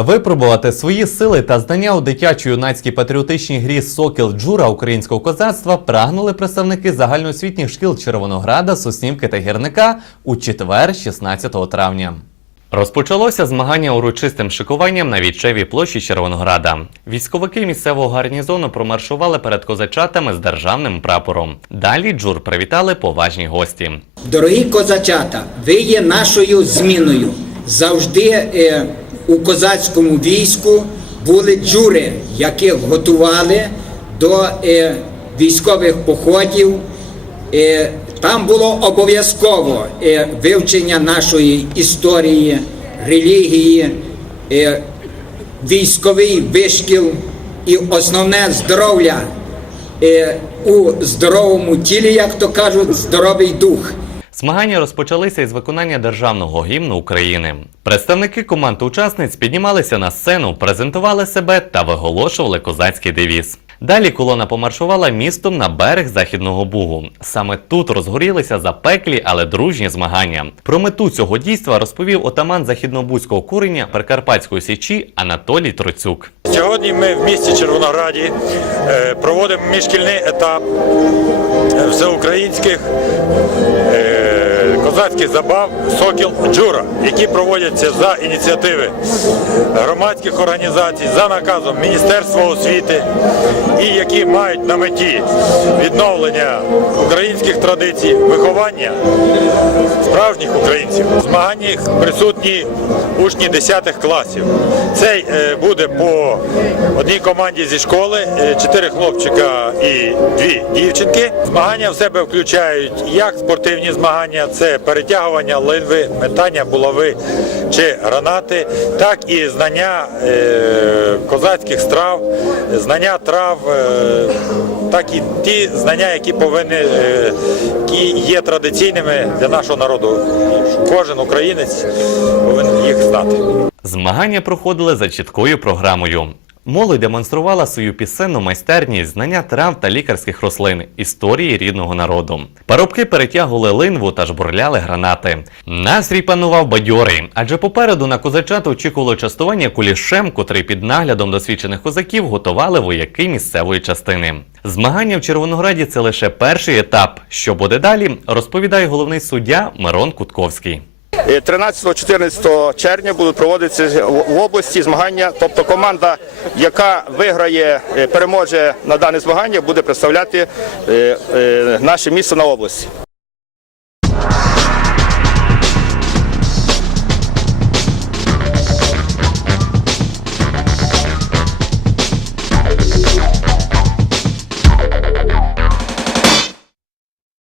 Випробувати свої сили та знання у дитячо-юнацькій патріотичній грі Сокіл Джура українського козацтва прагнули представники загальноосвітніх шкіл Червонограда, Соснівки та Гірника у четвер, 16 травня. Розпочалося змагання урочистим шикуванням на вічевій площі Червонограда. Військовики місцевого гарнізону промаршували перед козачатами з державним прапором. Далі джур привітали поважні гості. Дорогі козачата, ви є нашою зміною. Завжди е, у козацькому війську були джури, яких готували до е, військових походів. Е, там було обов'язково е, вивчення нашої історії, релігії, е, військовий вишкіл і основне здоров'я е, у здоровому тілі, як то кажуть, здоровий дух. Змагання розпочалися із виконання державного гімну України. Представники команд учасниць піднімалися на сцену, презентували себе та виголошували козацький девіз. Далі колона помаршувала містом на берег Західного Бугу. Саме тут розгорілися запеклі, але дружні змагання. Про мету цього дійства розповів отаман західнобузького курення Прикарпатської січі Анатолій Троцюк. Сьогодні ми в місті Червонограді е, проводимо міжшкільний етап всеукраїнських е, козацьких забав Сокіл Джура, які проводяться за ініціативи громадських організацій, за наказом Міністерства освіти і які мають на меті відновлення українських традицій, виховання справжніх українців. В змаганнях присутні учні 10 класів. Цей е, буде по одній команді зі школи, е, чотири хлопчика і дві дівчинки. Змагання в себе включають як спортивні змагання, це перетягування линви, метання булави чи гранати, так і знання е, козацьких страв, знання трав, е, так і ті знання, які повинні е, які є традиційними для нашого народу. Кожен українець повинен їх знати. Змагання проходили за чіткою програмою. Молодь демонструвала свою пісенну майстерність, знання трав та лікарських рослин, історії рідного народу. Парубки перетягували линву та жбурляли гранати. Настрій панував бадьорий, адже попереду на козачат очікувало частування кулішем, котрий під наглядом досвідчених козаків готували вояки місцевої частини. Змагання в Червонограді це лише перший етап. Що буде далі, розповідає головний суддя Мирон Кутковський. 13-14 червня будуть проводитися в області змагання. Тобто команда, яка виграє, е, переможе на дане змагання, буде представляти е, е, наше місто на області.